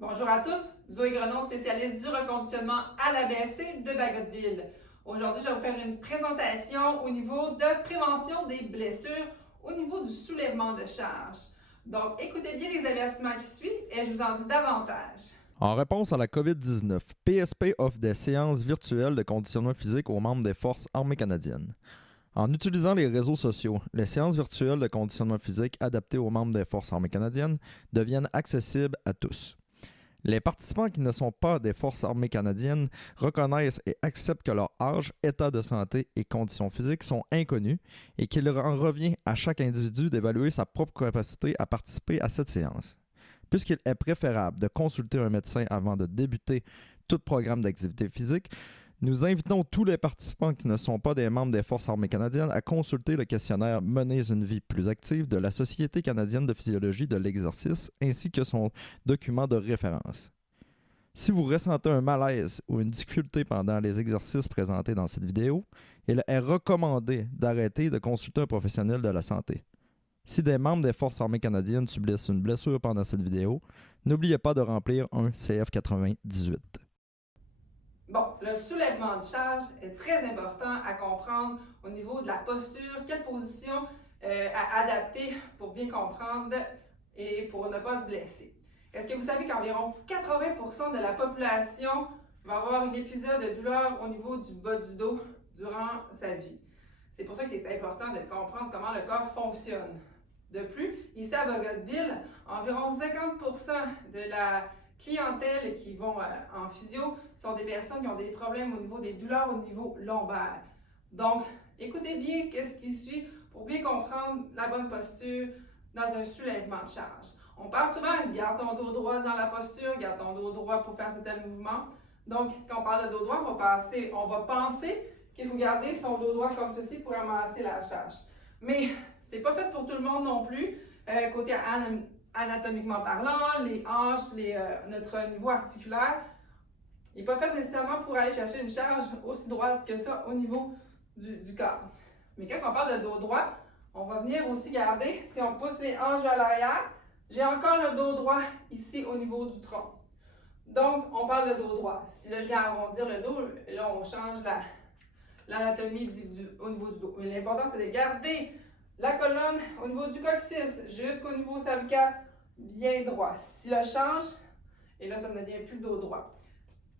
Bonjour à tous, Zoé Grenon, spécialiste du reconditionnement à la BFC de Bagotville. Aujourd'hui, je vais vous faire une présentation au niveau de prévention des blessures au niveau du soulèvement de charge. Donc, écoutez bien les avertissements qui suivent et je vous en dis davantage. En réponse à la COVID-19, PSP offre des séances virtuelles de conditionnement physique aux membres des Forces armées canadiennes. En utilisant les réseaux sociaux, les séances virtuelles de conditionnement physique adaptées aux membres des Forces armées canadiennes deviennent accessibles à tous. Les participants qui ne sont pas des Forces armées canadiennes reconnaissent et acceptent que leur âge, état de santé et conditions physiques sont inconnus et qu'il en revient à chaque individu d'évaluer sa propre capacité à participer à cette séance. Puisqu'il est préférable de consulter un médecin avant de débuter tout programme d'activité physique, nous invitons tous les participants qui ne sont pas des membres des Forces armées canadiennes à consulter le questionnaire Menez une vie plus active de la Société canadienne de physiologie de l'exercice ainsi que son document de référence. Si vous ressentez un malaise ou une difficulté pendant les exercices présentés dans cette vidéo, il est recommandé d'arrêter de consulter un professionnel de la santé. Si des membres des Forces armées canadiennes subissent une blessure pendant cette vidéo, n'oubliez pas de remplir un CF98. Bon, le soulèvement de charge est très important à comprendre au niveau de la posture, quelle position à adapter pour bien comprendre et pour ne pas se blesser. Est-ce que vous savez qu'environ 80% de la population va avoir un épisode de douleur au niveau du bas du dos durant sa vie? C'est pour ça que c'est important de comprendre comment le corps fonctionne. De plus, ici à Bagotville, environ 50% de la clientèle qui vont en physio sont des personnes qui ont des problèmes au niveau des douleurs au niveau lombaire. Donc, écoutez bien ce qui suit pour bien comprendre la bonne posture dans un soulèvement de charge. On parle souvent, garde ton dos droit dans la posture, garde ton dos droit pour faire tel mouvement. Donc, quand on parle de dos droit, on va penser qu'il faut garder son dos droit comme ceci pour ramasser la charge. Mais c'est pas fait pour tout le monde non plus. Côté anatomiquement parlant, les hanches, notre niveau articulaire, il n'est pas fait nécessairement pour aller chercher une charge aussi droite que ça au niveau du corps. Mais quand on parle de dos droit, on va venir aussi garder, si on pousse les hanches vers l'arrière, j'ai encore le dos droit ici au niveau du tronc. Donc, on parle de dos droit. Si là, je viens arrondir le dos, là, on change l'anatomie au niveau du dos. Mais l'important, c'est de garder la colonne au niveau du coccyx jusqu'au niveau cervical bien droit. Si là change, et là ça ne devient plus le dos droit.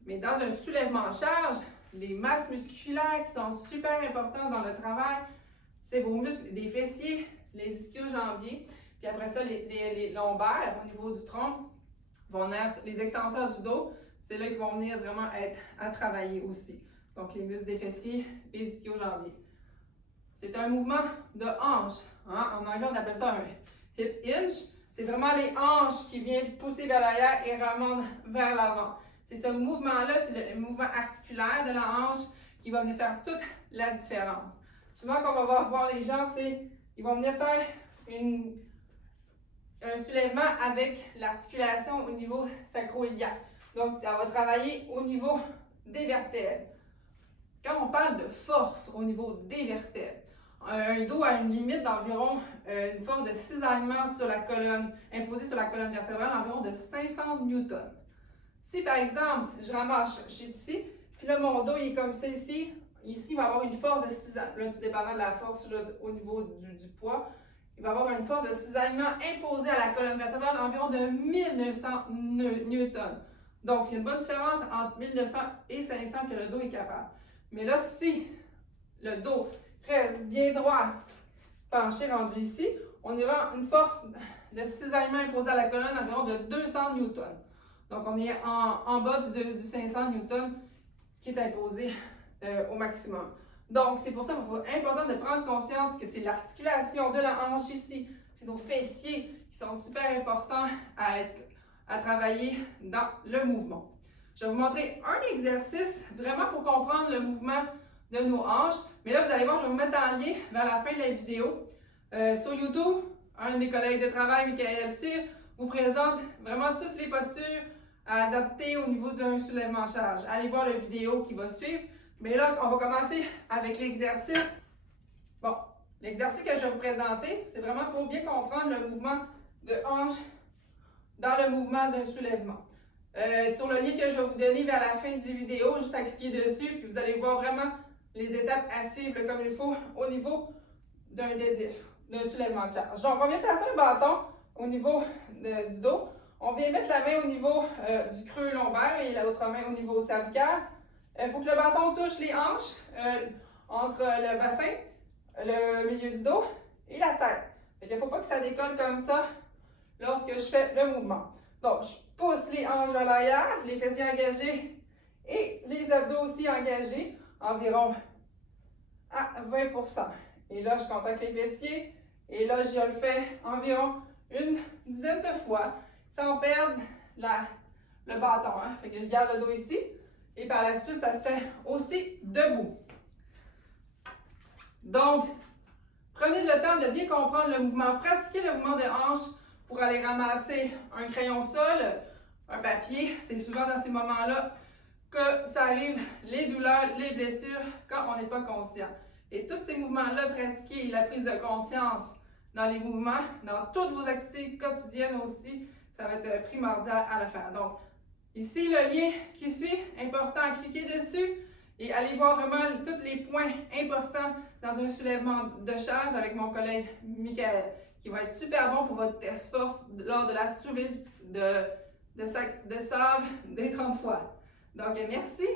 Mais dans un soulèvement en charge, les masses musculaires qui sont super importantes dans le travail, c'est vos muscles des fessiers, les ischio-jambiers, puis après ça les lombaires au niveau du tronc, vont venir, les extenseurs du dos, c'est là qu'ils vont venir vraiment être à travailler aussi. Donc les muscles des fessiers, les ischio-jambiers. C'est un mouvement de hanche. En anglais, on appelle ça un hip hinge. C'est vraiment les hanches qui viennent pousser vers l'arrière et remontent vers l'avant. C'est ce mouvement-là, c'est le mouvement articulaire de la hanche qui va venir faire toute la différence. Souvent, quand on va voir les gens, ils vont venir faire un soulèvement avec l'articulation au niveau sacro-iliaque. Donc, ça va travailler au niveau des vertèbres. Quand on parle de force au niveau des vertèbres, un dos a une limite d'environ une force de cisaillement sur la colonne, imposée sur la colonne vertébrale d'environ de 500 newtons. Si par exemple, je ramasse ici, puis là mon dos il est comme ça ici, il va avoir une force de cisaillement, là, tout dépendant de la force là, au niveau du poids, il va avoir une force de cisaillement imposée à la colonne vertébrale d'environ de 1900 newtons. Donc, il y a une bonne différence entre 1900 et 500 que le dos est capable. Mais là, si le dos reste bien droit, penché rendu ici, on aura une force de cisaillement imposée à la colonne environ de 200 newtons. Donc, on est en bas du 500 newtons qui est imposé au maximum. Donc, c'est pour ça qu'il est important de prendre conscience que c'est l'articulation de la hanche ici, c'est nos fessiers qui sont super importants à travailler dans le mouvement. Je vais vous montrer un exercice vraiment pour comprendre le mouvement de nos hanches. Mais là, vous allez voir, je vais vous mettre en lien vers la fin de la vidéo. Sur YouTube, un de mes collègues de travail, Michael Cyr, vous présente vraiment toutes les postures à adapter au niveau d'un soulèvement de charge. Allez voir la vidéo qui va suivre. Mais là, on va commencer avec l'exercice. Bon, l'exercice que je vais vous présenter, c'est vraiment pour bien comprendre le mouvement de hanche dans le mouvement d'un soulèvement. sur le lien que je vais vous donner vers la fin du vidéo, juste à cliquer dessus, puis vous allez voir vraiment les étapes à suivre comme il faut au niveau d'un deadlift, d'un soulèvement de charge. Donc, on vient placer un bâton au niveau du dos. On vient mettre la main au niveau du creux lombaire et l'autre main au niveau cervical. Il faut que le bâton touche les hanches entre le bassin, le milieu du dos et la tête. Il ne faut pas que ça décolle comme ça lorsque je fais le mouvement. Donc, je pousse les hanches vers l'arrière, les fessiers engagés et les abdos aussi engagés, environ à 20%. Et là, je contacte les fessiers et là, je le fais environ une dizaine de fois sans perdre le bâton. Fait que je garde le dos ici et par la suite, ça se fait aussi debout. Donc, prenez le temps de bien comprendre le mouvement. Pratiquez le mouvement de hanche pour aller ramasser un crayon sol, un papier. C'est souvent dans ces moments-là que ça arrive, les douleurs, les blessures, quand on n'est pas conscient. Et tous ces mouvements-là, pratiquez la prise de conscience dans les mouvements, dans toutes vos activités quotidiennes aussi, ça va être primordial à le faire. Donc, ici, le lien qui suit, important, cliquez dessus et allez voir vraiment tous les points importants dans un soulèvement de charge avec mon collègue Michael, qui va être super bon pour votre test force lors de la soulevée de sable des 30 fois. Donc, merci!